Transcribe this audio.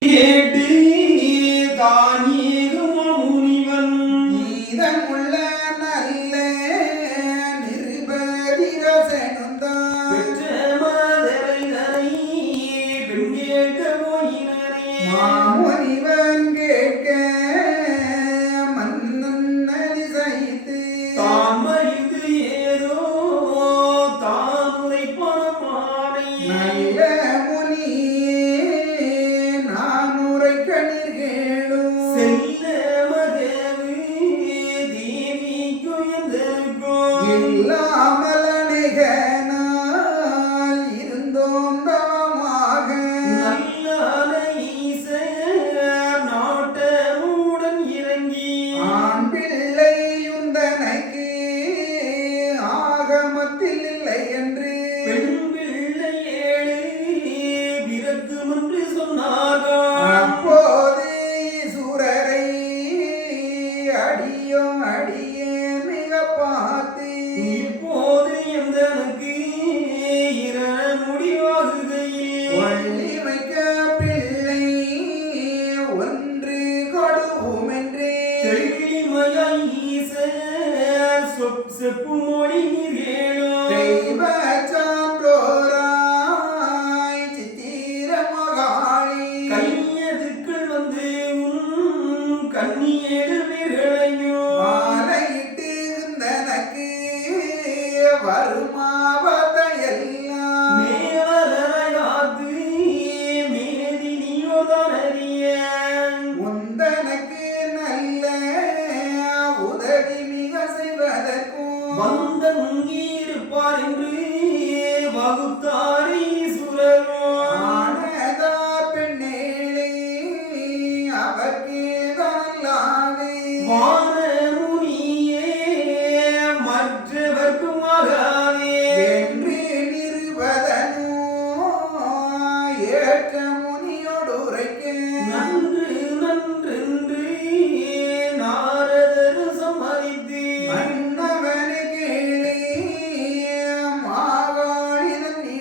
一比大你 இல்லாமல் நாள் இருந்தோம் தவமாக நாட்டமுடன் இறங்கி. ஆண் பிள்ளை உந்தனக்கு ஆகமத்தில் இல்லை என்று. அப்போது சூரரை அடியும் அடியே ஈசர் சொப் செப்பு மொழி நீர் தெய்வ சான்றோராய் சித்திர மகாளி. கையதுக்கள் வந்து உன் செய்வதற்கும் வந்தங்கிருப்பார் என்று வகுத்தாரை சுரரோ ஆனதா பெண்ணேளே அவர்க்கு தனல்லாது வானமுனியே மற்றவர்க்கும் ஆகாதே என்று நிறுவதனோ ஏற்ற முனியோடு உரைக்க. நன்று நன்றென்று